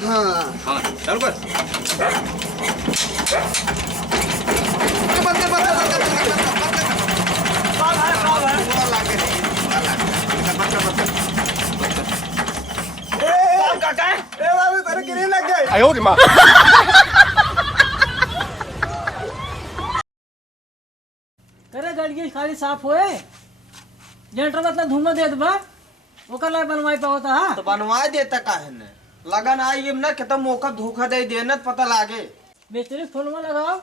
हाँ हाँ चल कर।哎呦我的妈！ करे गड़िए खाली साफ होए जनरेटर में इतना धुआं देत बा ओकर ला बनवाई पावता हा तो बनवा देता काहे ने लगन आई ना कितना मौका धोखा दे देना तो पता लागे। मिस्त्री फोनमा लगाओ।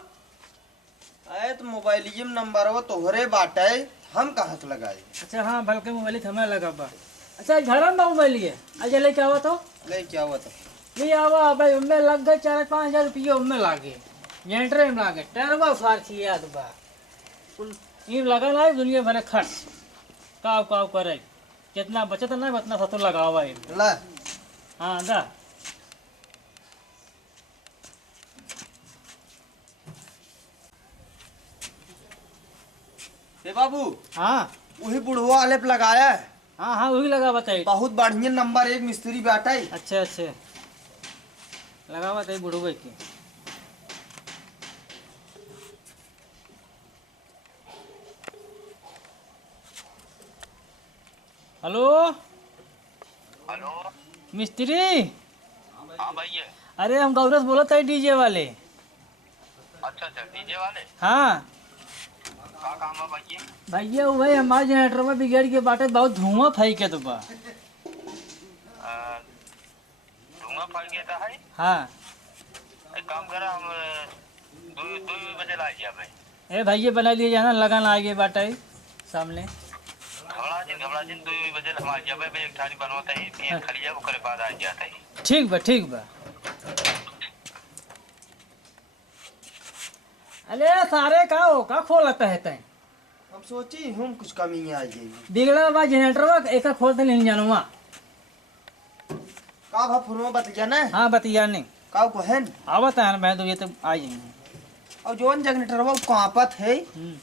अरे तो मोबाइल ये नंबर वो तोहरे बाटे हम कहाँ से लगाए। अच्छा हाँ बल्कि मोबाइल हमें लगा बा। अच्छा घर में मोबाइल है आज लेके आवा तो ले क्या हुआ था ले आवा भाई उनमें लग गए 4-5 हजार रुपये उनमें लागे जनरेटर में लागे टर्बो फारसी याद बा इन लगा ना दुनिया भर खर्च काव काव करे जितना बचत ना उतना सतो लगावा है। ला हाँ दा ए बाबू हाँ वही बुढ़वा वाले पे लगाया है। हाँ हाँ वही लगा बताइए। बहुत बढ़िया नंबर 1 मिस्त्री बैठा है। अच्छा अच्छा लगा बताइए बुढ़ू भाई की। Hello hello. मिस्त्री। हाँ भैया। अरे हम गौरस बोला था डीजे वाले। अच्छा अच्छा डीजे वाले। हाँ का काम है भैया? भैया वो भाई हमारे जनरेटर में बिगड़ के बाटे बहुत धुआं फेंके तो बा। धुआं फट गया था है। हाँ एक काम करा हम दो बजे ला जा भाई। ए भैया बना लिए जाना लगन आगे बाटे सामने। घबरा जिन 2 बजे हम आ जा भाई। एक थाली बनवाता है फिर खलिया वो करे बाद आ जाता है। ठीक बा ठीक बा। अरे सारे का हो का खोलता है तय हम सोची हम कुछ कमी आ जाएगी बिगड़ा बा जनरेटर एक खोलते नहीं जानवा। का भा फोन बत गया ना। हाँ बतिया नहीं का को है आवत है मैं तो ये तो आ जाएंगे। और जोन जनरेटर वो कांपत है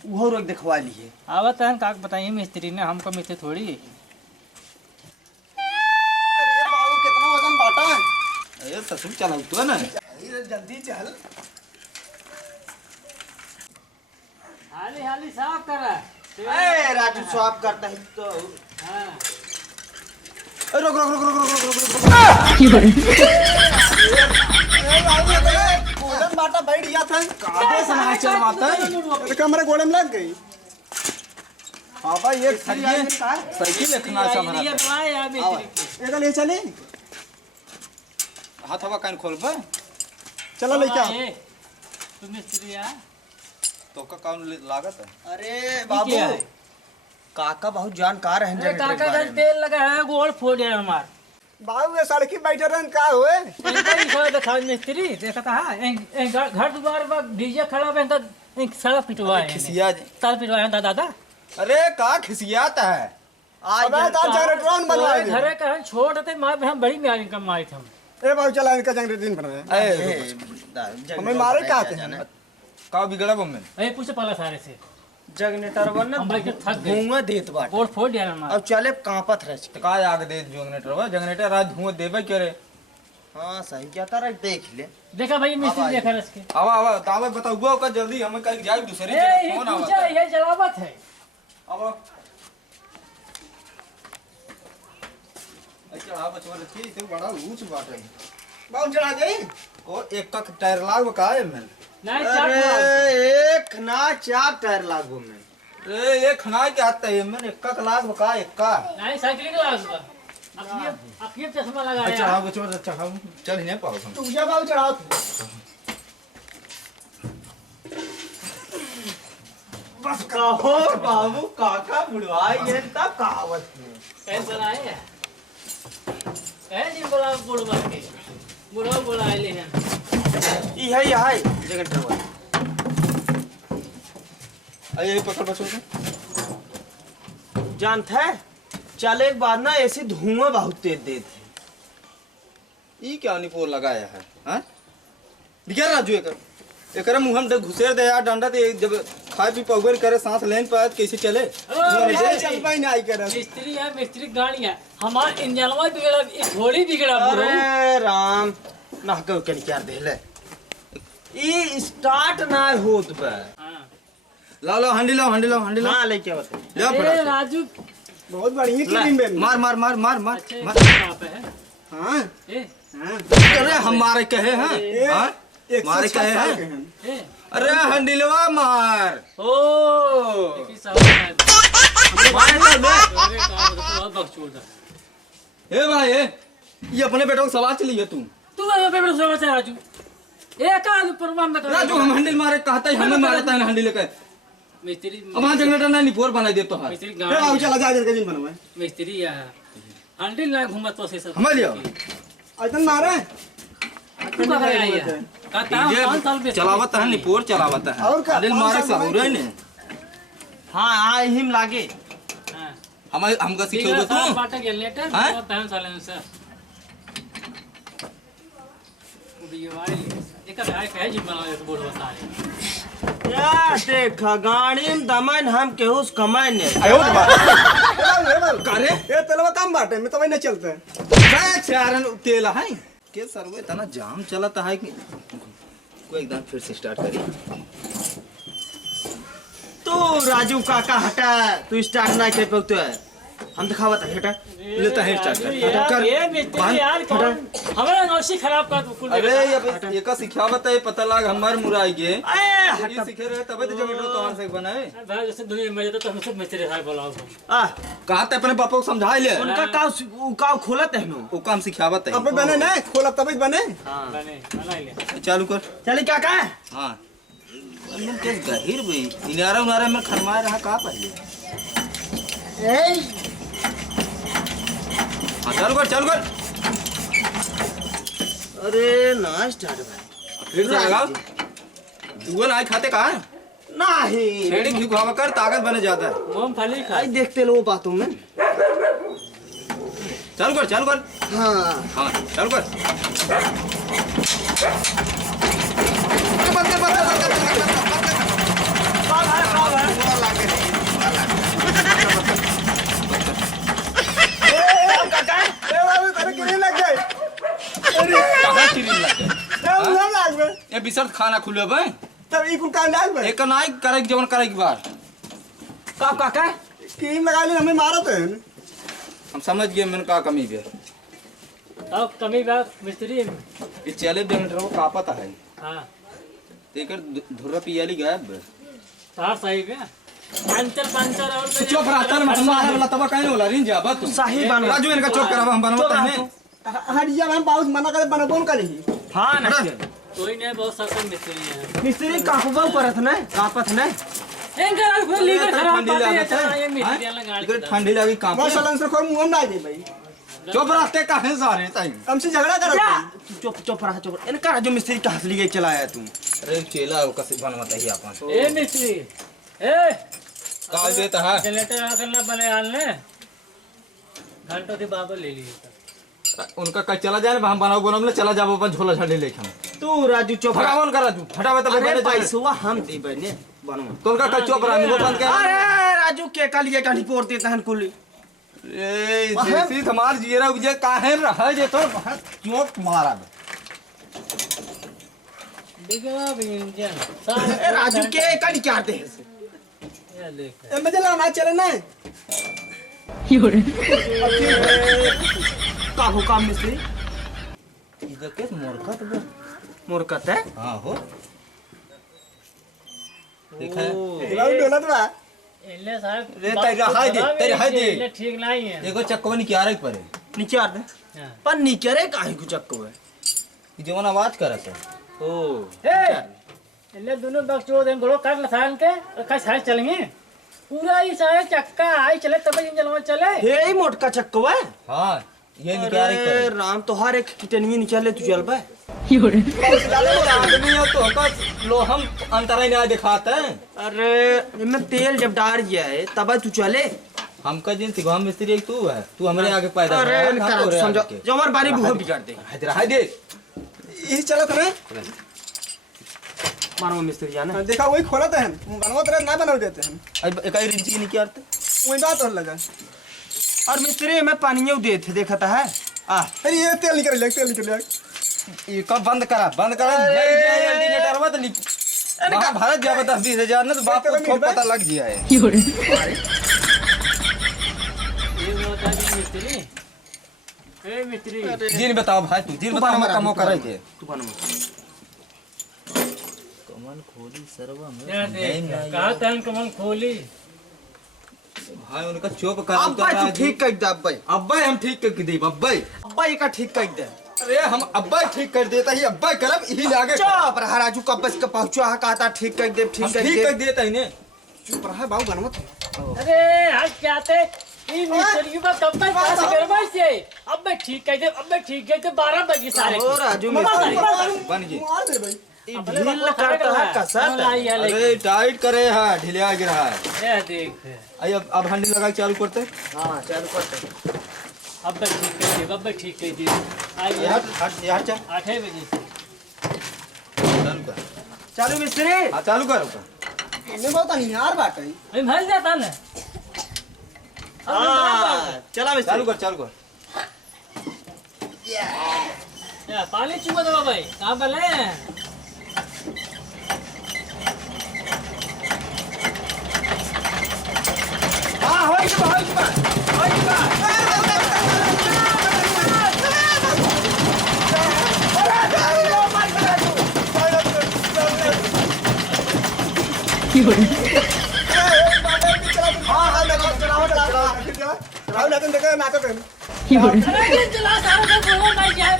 वो रोक दिखवा लिए। आवत है काक बताइए मिस्त्री ने हमको मिस्त्री थोड़ी है। अरे बाबू कितना वजन बाटा है। अरे ससुर चला तू ना। जल्दी चल। हाली हाली साफ करा। ए राजू साफ करता है तो हाँ रुक रुक रुक रुक रुक रुक वजन बाटा बैठ गया था। काहे समाचार माता है कमरे गोड़े में लग गई। हाँ भाई एक साइकिल लिखना ये समझ बनाए यार मिस्त्री एक ले चले हाथ हवा कान खोल बे चलो लेके आओ। तू मिस्त्री आ तो का काम लागत है। अरे बाबू क्या है? काका बहुत जानकार है अरे जनरेटर काका के का बारे में। तेल लगा है गोल फोड़ गया हमार। बाबू ये सड़की बैठे रहन का हुए। इनका ही खड़ा देखा मिस्त्री देखा था घर द्वार पर डीजे खड़ा है तो एक सड़क पिटवा है खिसिया सड़क पिटवा है दादा। अरे का खिसियाता है। आज अबे तार जनरेटर बनवा दे। घरे का छोड़ देते मार हम बड़ी मारी कम मारी थे हम। ए बाबू चला इनका जनरेटर बन रहा है। हमें मारे का आते हैं। का बिगड़ा बम में अरे पूछे पहला सारे से जनरेटर बन हम भाई के थक गए धुआं देत बाटे। गोल फोड़ दिया हमार। अब चले कांपत रह। तो का आग दे जनरेटर रात धुआं देबे करे। हाँ सही क्या तारा देख ले। देखा भाई मिस्त्री देखा इसके आवा आवा तावे बताओ का जल्दी हमें कल जाए दूसरी ए जगह ये फोन पूछा आवा। ये जलावत है। आवा अच्छा आ बचवा रखी तो बड़ा ऊंच बात है। बाबू चला दे। और एक का टायर लाग का है मैं। नहीं अरे चाट एक ना 4 टायर लागू में। अरे ये खना के आता है मैं एक का लाग का एक का। नहीं साइकिल के लाग अखिए चश्मा लगाया। अच्छा हाँ बचवा चढ़ा चल ही नहीं पाओ हम। तू जा बाबू चढ़ाओ। बस कहो बाबू काका बुढ़वा ये तब कहावत है। कैसे बनाए हैं कह जी बोला बुढ़वा के बुढ़वा बुलाए ले हैं। ई है जनरेटर वाला। अरे पकड़ बचो जानता है चले एक बार ना ऐसे धुआं बहुत तेज देते। ई क्या निपोर लगाया है हां दिखा राजू एकरा मुंह हम घुसेर दे यार डंडा दे जब खाए पी पगोर करे सांस लेन पाए कैसे चले। चल पाई ना आई कर। मिस्त्री है मिस्त्री गाड़ी है हमार इंजनवा बिगड़ा थोड़ी बिगड़ा पूरा। अरे राम ना कहो कनी कर दे ले ई स्टार्ट ना होत बे हाँ। लाओ हंडी लाओ ना लेके बता ले ए, फटाफट राजू बहुत बढ़िया क्रीम बे मार मार मार मार मार अच्छे मार। कहाँ पे है? हाँ ए, हाँ अरे हमारे कहे हैं हाँ? मारे कहे हैं ए, अरे हंडिलवा मार ओ किस हाल में है? अरे काम तो बहुत बकचोद है। ए भाई ये अपने बेटों को सवाल चली है तू तू वहाँ पे बैठो समझ राजू एक आध ऊपर बंद कर राजू हम हंडिल मारे कहता है हमें मारता है हंडिल के मिस्त्री अब वहां जनरेटर ना निपोर बना दे तो हां मिस्त्री ए आओ गाड़ी चला जा जल्दी बनवा मिस्त्री या हंडिल ना घूमत तो से सब हमें लियो अजन मारे तू कहाँ आई है कहता हूँ 5 साल पे चलावत है निपोर चलावत है और क्या? हंडिल मारे जरूर है ने हां आ हिम लागे हाँ हम हमका ठीक सिखाओगे है साल तू बाटा जनरेटर हाँ? और पहन साल से ये वाली एक भाई कहे जी बनाओ तो बोल बता रहे या देख गाड़ी में दमन हम केहू से कमाए ने आयो तो करे ए तेलवा कम बाटे मैं तो वही न चलते चारन तेल है के सर्वे इतना जाम चलता है कि कोई एकदम फिर से स्टार्ट करी तो राजू काका हटा तू स्टार्ट ना कर पाते है हम दिखावत है हटा लेता है स्टार्ट कर ये मिस्त्री यार कौन हमारा नौशी खराब कर दो कुल अरे ये का सिखावत है पता लग हमार मुराई के ए ये सीखे रहे तबे तो जनरेटर तोहार से बनाए भाई जैसे दुनिया में जाता तो हम सब मिस्त्री साहब बुलाओ आ कहा ते अपने पापा को समझा ले उनका का खोलत है नो वो काम सिखावत है अब बने ना खोला तभी बने बने बना ले चालू कर चली काका हां मन के गहिर भाई इनारा में खरमाए रहा का पहले हां चालू कर अरे ना स्टार्ट भाई फिर से लगाओ तू ना खाते का नहीं शेडिंग ही घुमा कर ताकत बने जाता है मूंगफली खा आई देखते लो बातों में चालू कर हाँ हां चालू कर ए बाबू तेरे क्रीम लग गई कहां क्रीम लग गई ए मुंह लाग बे ये बिसर खाना खुले बे तब ई कुल काम लाग बे एक नाई करे जवन करे एक बार का काका क्रीम लगा ले हमें मारत है हम समझ गए मन का कमी बे अब कमी बात मिस्त्री ये चले जनरेटर को का पता है हां तेकर धुर्रा पियाली गायब बे तार सही है पंचर और चुप रहता है हमारा वाला तब काहे होला रिन जाबा तू सही बन राजू इनका चुप करावा हम बनवाता है हटिया हम पाउस मना करे बना बोल करी हाँ ना कोई नहीं बहुत सख्त मिस्त्री है मिस्त्री काकबा करत ना कापत ना इनका कोई लीगर खराब ठंडी बात है लागत ये है मिस्त्री वाला इधर गाड़ी ठंडी लगी काम बस सलन से खोर मुंह में ना दे भाई चुप रहते काहे सारे ताई हमसे झगड़ा कर चुप रहा इनका जो मिस्त्री का हाथ लिए चलाया तू अरे चेला वो कैसे बनवाता है अपन ए मिस्त्री ए का देता है जनरेटर आकर ना बने हालने घंटों के बाबा ले लिए उनका का चला जाए हम बनाओ ले चला जाओ अपन झोला झाड़ी लेके हम तू राजू चुप रहा फटावन कर राजू फटावे तब अरे बने जाए पैसवा हम दे बने बनवा तो उनका का चुप रहा वो बंद कर अरे राजू के का लिए का रिपोर्ट देता है कुल ए जैसी हमार जीरा उजे काहे रह जे तो चोप मारा बिगड़ा भी इंजन ए राजू के का क्या दे ये देख ए मजे ला ना चले ना का हो काम मिस्त्री इधर के मोरकत बे मोरकत है हां हो ठीक है बाबू डोलत बा इल्ले साहब रे तेरे हाय दे इल्ले ठीक नहीं है देखो चक्कवनी क्या रे परे नीचे आ दे हाँ। पर नीचे रे काहे को चक्को है जवन आवाज करत है ओ ए इल्ले दोनों बक्चो देन बड़ो काट लसान के का साइड चलेंगे पूरा ही सारे चक्का आई चले तब इंजन में चले हे ही मोटका चक्को है हां ये निकाल अरे करे राम तो हर एक किटनवी निकाले तू चल बे आदमी हो तो का लो हम अंतराय ना दिखाते हैं अरे इनमें तेल जब डाल दिया है तब तू चले हमका जिन सिगवा मिस्त्री एक तू है तू हमरे आगे पैदा अरे हुआ है, इनका हम तोरे समझो आगे के। जो हमारे बारी बुहो बिगाड़ दे हैदर हाय दे यही चलत ना मारो मिस्त्री जाने देखा वही खोलत है बनवत रहे ना बनव देते हैं अब इकाई रिंची निकालते वही बात और लगा और मिस्त्री में पानी दे थे देखता है आ अरे ये तेल निकल तेल निकल ये कब बंद करा अल्टरनेटरवा तो वहाँ भारत जावे 10-20 ना तो बाप को खूब पता लग जिया है। ये बता दी मिस्त्री। ए मिस्त्री दिन बताओ भाई तू दिन बताओ हम कमो करे के तू बन कमल खोली सरवा क्या देख कहा तन कमल खोली भाई उनका चुप कर अब भाई तू ठीक कर दे अब भाई अब्बा हम ठीक कर दे अब्बा अब्बा का ठीक कर दे अरे हम अब्बा ठीक कर देता ही अब्बा करब यही लागे चुप रहा राजू का बस का पहुंचा है कहता ठीक कर दे ठीक कर ठीक कर दे देता ही ने चुप रहा बाबू बनमत अरे हट जाते ई मिस्त्री का कब तक पास करवा से अब मैं ठीक कर दे अब मैं ठीक कर दे 12 बजे सारे ओ राजू बन गई मार दे भाई ढील करता है कसर अरे टाइट करे है ढिलिया गिर रहा है ये देख आई अब हंडी लगा के चालू करते हां चल करते अब मैं ठीक कर दे अब मैं ठीक कर दे आई यार चल 8 बजे से चालू कर चालू मिस्त्री हां चालू कर हमें बहुत यार बात है अरे भर जाता ना हां चला मिस्त्री चालू कर या पानी चुका दो भाई कहां बोले हां होई बा राहुल नाचन देखा नाचत है अरे ये चला सारा का बोलो भाई क्या है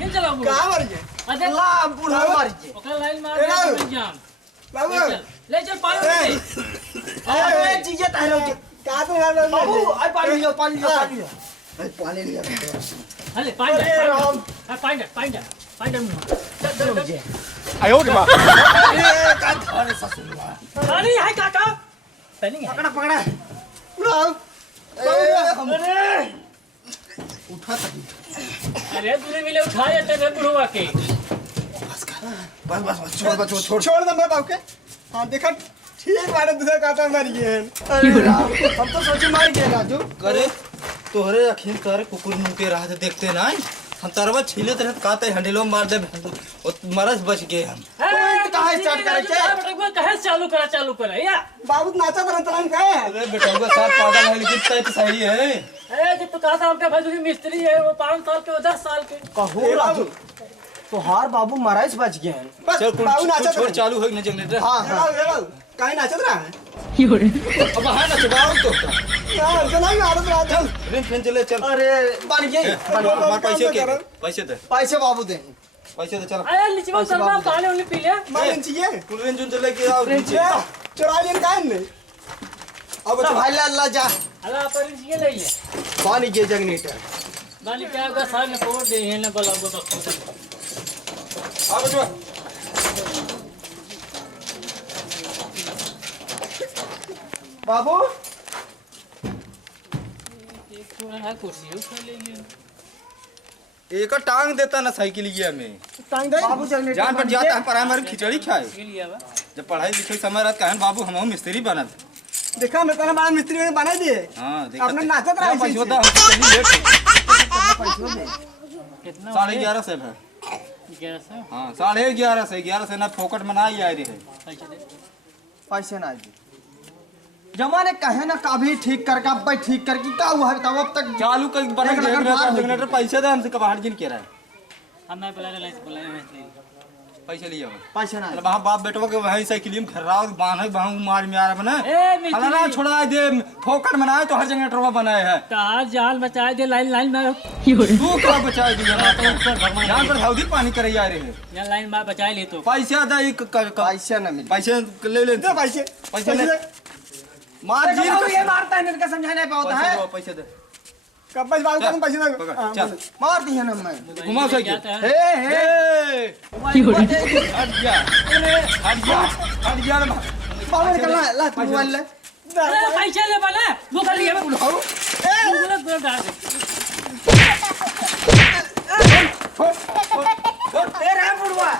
ये चला बोलो कहां मर गए अरे ला बूढ़ा मार के ओकरा लाइन मार दे जाम बाबू ले चल पानी अरे चीजें तारो के कहां तो यार बाबू आई पानी लो पानी लिया अरे पानी दे आयो रे मां पानी है काका पानी है पकड़ा राहुल अरे तूने मिले उठाया तेरे बुढ़वा के बस छोड़ दे मैं बाबू के हां देखा ठीक बारे दूसरा काटा मर गए अरे हम तो सोचे मार गए राजू करे तोहरे अखिन तोहरे कुकुर मुंह के राह देखते ना हम तरवा छीले तरह काते हंडेलो मार दे और मरस बच गए हम कहां स्टार्ट करे के कहां चालू करा या बाबू नाचा तरन का है अरे बेटा वो साथ पागल है लेकिन तय तो सही है अरे जब तो कहा था आपका भाई मिस्त्री है वो 5 साल के 10 साल के कहो राजू तोहार बाबू मराइस बच गए हैं बस चल बाबू नाचा छोड़ चालू हो ना जनरेटर हां राहुल काहे नाचत रहा है अब है ना चबाओ तो यार चला ही आदत रहा चल रेन चले चल अरे बन गई मार पैसे के पैसे दे पैसे बाबू दे पैसे दे चल अरे नीचे में सरना पानी उन्हें पी लिया मारन चाहिए तू रेन जुन चले के आओ नीचे चुरा लेन काहे नहीं अब भाई अल्लाह जा अल्लाह पर ये ले ले पानी के जगनेटर गाली क्या का साल ने पोड़ दे है ना बोला वो तो आ बचवा बाबू एक थोड़ा है कुर्सी उठा ले गया एक टांग देता ना साइकिलिया में टांग दे बाबू जगनेटर जान पर जाता है पर हमारी खिचड़ी खाए के लिए बा जब पढ़ाई लिखाई समय रात कहन बाबू हम मिस्त्री बना देखा मैं तो हमारा मिस्त्री ने बना दिए हां देखा आपने नाचत रहा पैसे इसी होता हम लेट कितना 11:30 से है 1100 हां 11:30 से ना फोकट में ना ही आए रहे पैसे दे पैसे ना दी जमाने कहे ना कभी ठीक करके अब भाई ठीक करके का हुआ है तब अब तक चालू कर बना एक लगन मार होगी। जनरेटर पैसे दे हमसे कबाड़ जिन के रहा हम मैं बुलाया मिस्त्री पैसे लिया पैसे ना चल वहां बाप बेटवा के वहीं साइकिल में घर्राव बांध बाहू मार में आ रहा बना ए मिस्त्री हलाना छोड़ा दे फोकट बनाए तो हर जनरेटर बनाए है कहा जाल बचा दे लाइन में तू क्या बचाए दिया यहां पर हौदी पानी करे जा रहे हैं या लाइन में बचा ले तो पैसा दे पैसे ना मिले पैसे ले ले दे पैसे पैसे ले मार जी ये मारता है मेरे को समझाने पे होता है पैसे दे कब बाबू का पैसे ना पकड़, हाँ, चल। बोलो। मार दिया ना मैं घुमा साइकिल हे हे हट जा हट जा रे बाबू निकलना ला तू मोबाइल ले अरे पैसे ले वाला वो कर लिया मैं उठाओ बोला गोल डाल दे तेरा बुढ़वा